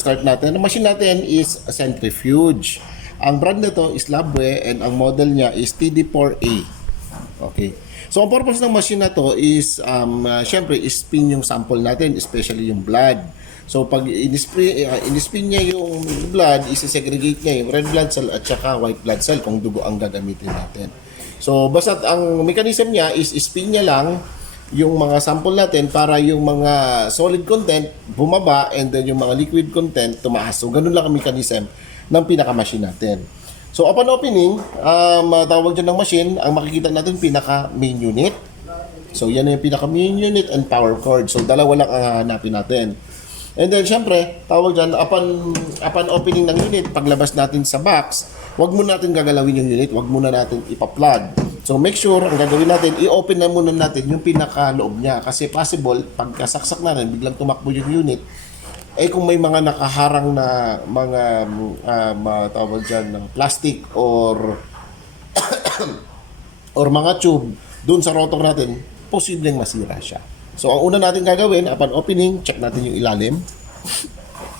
start natin. Ang machine natin is a centrifuge. Ang brand nito is Labwe and ang model niya is TD4A. Okay. So, ang purpose ng machine na to is, syempre, spin yung sample natin, especially yung blood. So, pag in-spin niya yung blood, isi-segregate niya yung red blood cell at saka white blood cell kung dugo ang gagamitin natin. So, basta ang mechanism niya is spin niya lang yung mga sample natin para yung mga solid content bumaba and then yung mga liquid content tumaas. So, ganun lang ang mechanism ng pinaka-machine natin. So, upon opening, tawag dyan ng machine, ang makikita natin pinaka-main unit. So, yan yung pinaka-main unit and power cord. So, dalawa lang ang hanapin natin. And then, syempre, tawag dyan, upon opening ng unit, paglabas natin sa box, wag muna natin gagalawin yung unit, wag muna natin ipa-plug. So, make sure, ang gagawin natin, i-open na muna natin yung pinaka-loob niya. Kasi possible, pagkasaksak na rin, biglang tumakbo yung unit, eh kung may mga nakaharang na mga tawag dyan, plastic or or mga tube doon sa rotor natin, posibleng masira siya. So, ang una natin gagawin, upon opening, check natin yung ilalim.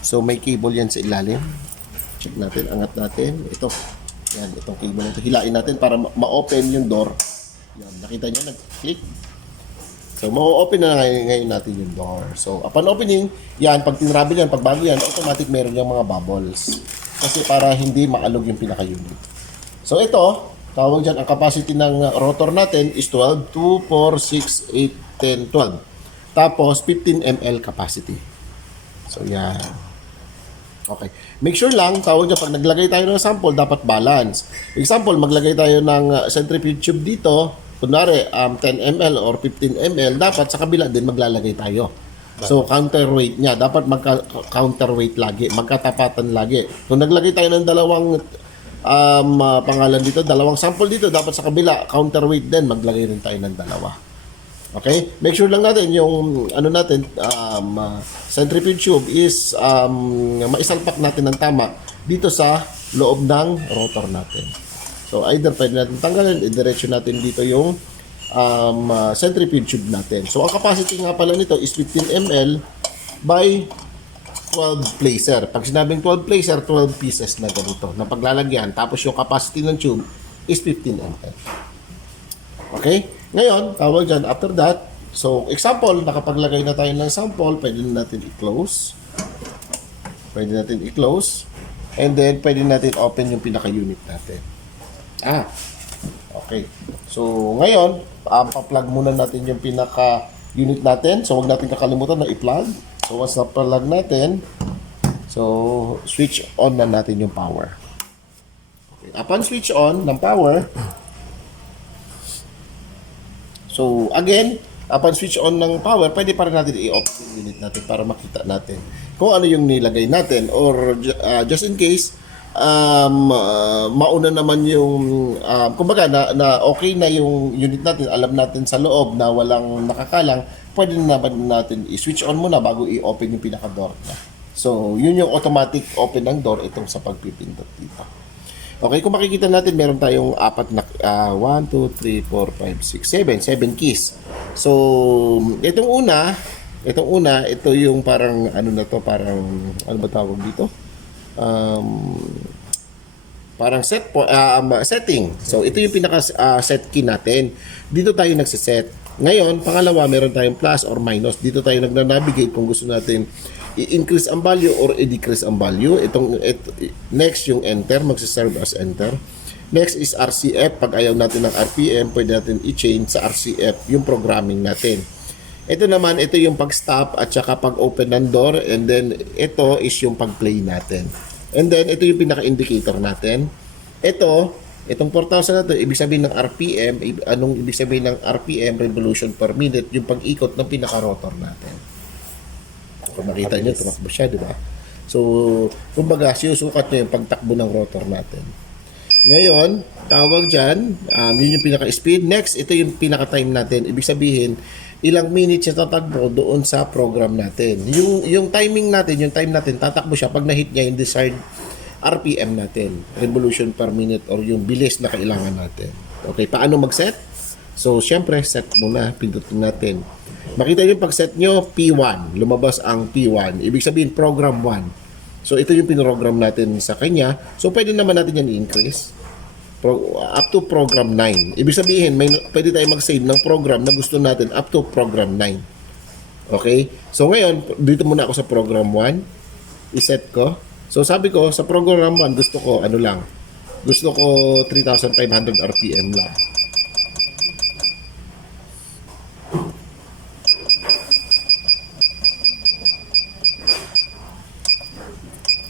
So, may cable yan sa ilalim. Check natin, angat natin. Ito, yan, itong cable na ito. Hilain natin para ma-open yung door. Yan, nakita nyo, nag-click. So, ma-open na ngayon natin yung door. So, upon opening, yan, pag tinravel yan, pag bago yan, automatic meron yung mga bubbles. Kasi para hindi maalog yung pinaka-unit. So, ito, tawag dyan, ang capacity ng rotor natin is 12, 2, 4, 6, 8, 10, 12. Tapos, 15 ml capacity. So, yan. Okay. Make sure lang, tawag dyan, pag naglagay tayo ng sample, dapat balance. Example, maglagay tayo ng centrifuge tube dito, kunwari, 10 ml or 15 ml, dapat sa kabila din maglalagay tayo. So, counterweight niya. Dapat magka-counterweight lagi. Magkatapatan lagi. Kung naglagay tayo ng dalawang pangalan dito, dalawang sample dito, dapat sa kabila, counterweight din, maglagay rin tayo ng dalawa. Okay? Make sure lang natin yung ano natin, centrifuge tube is maisalpak natin ng tama dito sa loob ng rotor natin. So, either pwede natin tanggalin, idiretso natin dito yung centrifuge tube natin. So, ang capacity nga pala nito is 15 ml by 12 placer. Pag sinabing 12 placer, 12 pieces na ganito na paglalagyan. Tapos yung capacity ng tube is 15 ml. Okay? Ngayon, tawag dyan, after that, so example, nakapaglagay na tayo ng sample, pwede natin i-close. Pwede natin i-close. And then, pwede natin open yung pinaka-unit natin. Okay. So, ngayon, pa-plug muna natin yung pinaka-unit natin. So, wag natin kakalimutan na i-plug. So, once na-plug natin, so, switch on na natin yung power. Okay. Upon switch on ng power, so, again, upon switch on ng power, pwede pa rin natin i-off yung unit natin para makita natin kung ano yung nilagay natin. Or, just in case, mauna naman yung, kumbaga, na okay na yung unit natin, alam natin sa loob na walang nakakalang, pwede naman natin i-switch on muna bago i-open yung pinaka-door niya. So, yun yung automatic open ng door, itong sa pagpipindot dito. Okay, kung makikita natin, meron tayong apat na, 1, 2, 3, 4, 5, 6, 7 keys. So, itong una, ito yung parang, ano na to, parang, ano ba tawag dito? Parang setting. So, ito yung pinaka-set key natin. Dito tayo nagsiset. Ngayon, pangalawa, meron tayong plus or minus. Dito tayo nag-navigate kung gusto natin i-increase ang value or i-decrease ang value. Next, yung enter, magsiserve as enter. Next is RCF. Pag ayaw natin ng RPM, pwede natin i-change sa RCF yung programming natin. Ito naman, ito yung pag-stop at saka pag-open ng door. And then, ito is yung pag-play natin. And then, ito yung pinaka-indicator natin. Itong 4,000 na ito, ibig sabihin ng RPM. Anong ibig sabihin ng RPM? Revolution per minute. Yung pag-ikot ng pinaka-rotor natin. Kung makita nyo, tumakbo siya, di ba? So, kumbaga, sinusukat nyo yung pagtakbo ng rotor natin. Ngayon, tawag dyan, yun yung pinaka-speed. Next, ito yung pinaka-time natin. Ibig sabihin, ilang minutes siya tatakbo doon sa program natin. Yung timing natin, yung time natin, tatakbo siya pag na-hit niya yung desired RPM natin. Revolution per minute or yung bilis na kailangan natin. Okay, paano mag-set? So, syempre, set muna. Pindutin natin. Makita nyo pag set nyo, P1. Lumabas ang P1. Ibig sabihin, program 1. So, ito yung pinrogram natin sa kanya. So, pwede naman natin yan i-increase. Up to program 9. Ibig sabihin, pwede tayo mag-save ng program na gusto natin up to program 9. Okay? So, ngayon, dito muna ako sa program 1. I-set ko. So, sabi ko, sa program 1, gusto ko, ano lang, gusto ko 3,500 RPM lang.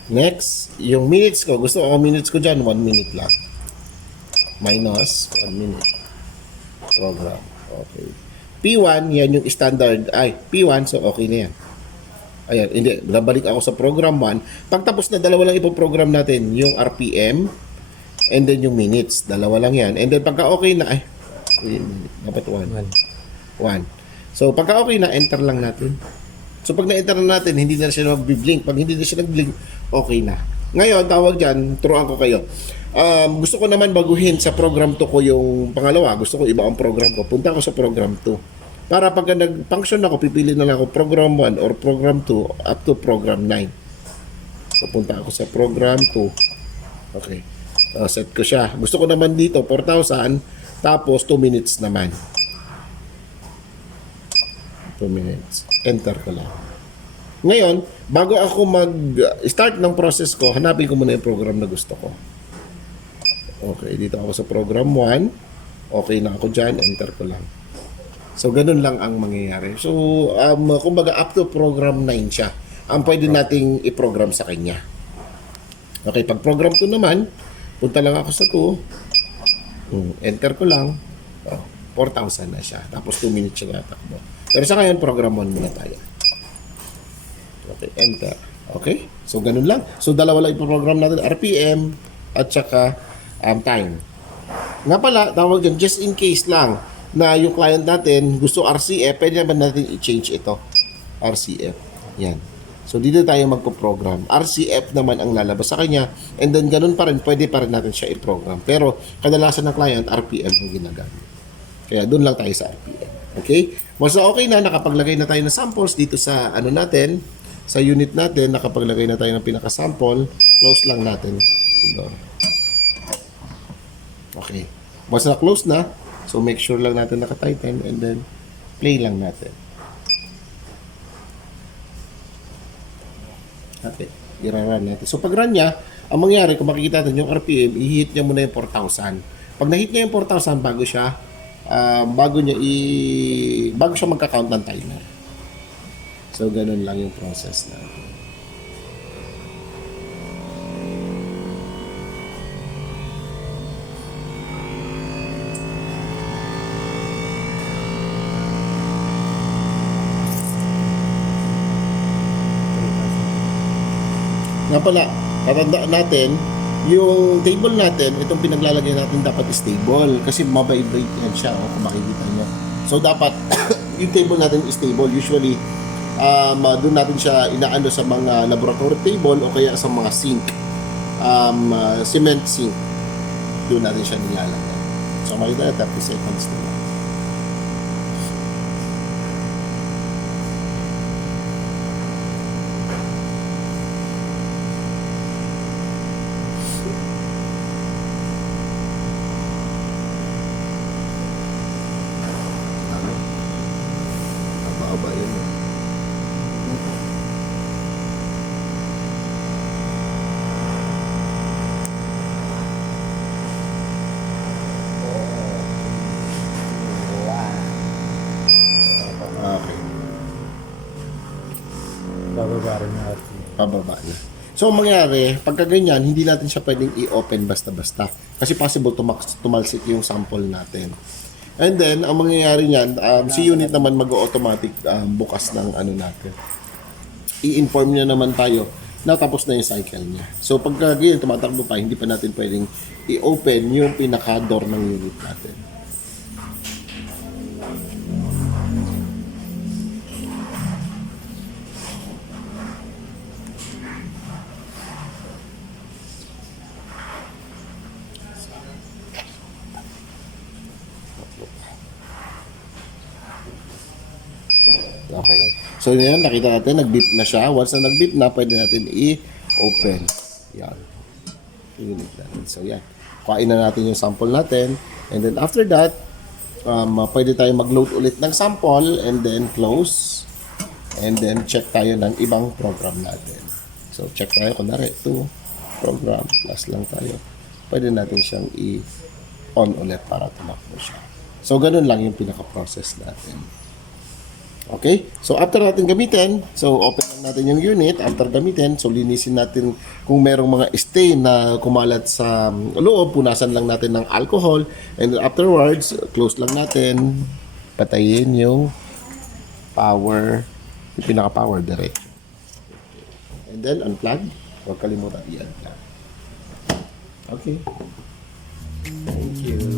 Next, yung minutes ko, gusto ko minutes ko dyan, 1 minute lang. Minus 1 minute. Program. Okay. P1, yan yung standard. P1, so okay na yan. Ayan, hindi. Nabalik ako sa program 1. Pagtapos na, dalawa lang ipoprogram natin. Yung RPM, and then yung minutes. Dalawa lang yan. And then pagka okay na, dapat 1. So, pagka okay na, enter lang natin. So, pag na-enter na natin, hindi na siya mag-blink. Pag hindi na siya nag-blink, okay na. Ngayon, tawag dyan, turuan ko kayo. Gusto ko naman baguhin sa program 2 ko yung pangalawa. Gusto ko iba ang program ko. Punta ako sa program 2. Para pag nag-function ako, pipili na lang ako program 1 or program 2 up to program 9. So, punta ako sa program 2. Okay. Set ko siya. Gusto ko naman dito, 4,000. Tapos, 2 minutes naman. 2 minutes. Enter ko lang. Ngayon, bago ako mag-start ng process ko, hanapin ko muna yung program na gusto ko. Okay, dito ako sa program 1. Okay na ako dyan, enter ko lang. So, ganun lang ang mangyayari. So, kumbaga up to program 9 siya. Ang pwede nating i-program sa kanya. Okay, pag program 2 naman, punta lang ako sa 2. Enter ko lang. 4,000 na siya. Tapos 2 minutes siya natakbo. Pero sa ngayon, program 1 muna tayo. Okay, enter. Okay? So, ganun lang. So, dalawa lang ipoprogram natin, RPM at saka time. Nga pala, tawag dyan, just in case lang na yung client natin gusto RCF, pwede naman natin i-change ito. RCF. Yan. So, dito tayo magpo-program. RCF naman ang lalabas sa kanya. And then, ganun pa rin, pwede pa rin natin siya i-program. Pero, kadalasan ng client, RPM ang ginagamit. Kaya, dun lang tayo sa RPM. Okay? Basta okay na, nakapaglagay na tayo ng samples dito sa ano natin, sa unit natin, nakapaglagay na tayo ng pinaka-sample, close lang natin. Okay. Basta close na, so make sure lang natin naka-tighten and then play lang natin. Okay. I-run natin. So pag run niya, ang mangyari, kung makikita natin yung RPM, i-hit niya muna yung 4,000. Pag na-hit niya yung 4,000, bago siya magka-count ng timer. So, ganun lang yung process natin. Nga pala, tatandaan natin, yung table natin, itong pinaglalagay natin dapat stable kasi mabibrate yan siya, kung makikita nyo. So, dapat yung table natin is stable. Usually, doon natin siya inaano sa mga laboratory table o kaya sa mga sink, cement sink. Doon natin siya nilalagay. So, makikita na 30 seconds na lang. Ba yun? Okay. Bababa rin natin. Pababa na. So, ang mangyari, pagka ganyan, hindi natin siya pwedeng i-open basta-basta. Kasi possible tumalsik yung sample natin. And then, ang mangyayari niyan, si unit naman mag-automatic bukas ng ano natin. I-inform niya naman tayo na tapos na yung cycle niya. So, pagka ganyan, tumatakbo pa, hindi pa natin pwedeng i-open yung pinaka-door ng unit natin. So yan, nakita natin, nag-beep na siya. Once na nag-beep na, pwede natin i-open. Yan. Unit natin. So yan. Kuhain na natin yung sample natin. And then after that, pwede tayo mag-load ulit ng sample and then close. And then check tayo ng ibang program natin. So check tayo, kunwari, ito, program, plus lang tayo. Pwede natin siyang i-on ulit para tumakbo siya. So ganun lang yung pinaka-process natin. Okay? So, after natin gamitin, so, open lang natin yung unit. After gamitin, so, linisin natin kung merong mga stain na kumalat sa loob. Punasan lang natin ng alcohol. And afterwards, close lang natin. Patayin yung power, yung pinaka-power direct. And then, unplug. Huwag kalimutan i-unplug. Okay. Thank you.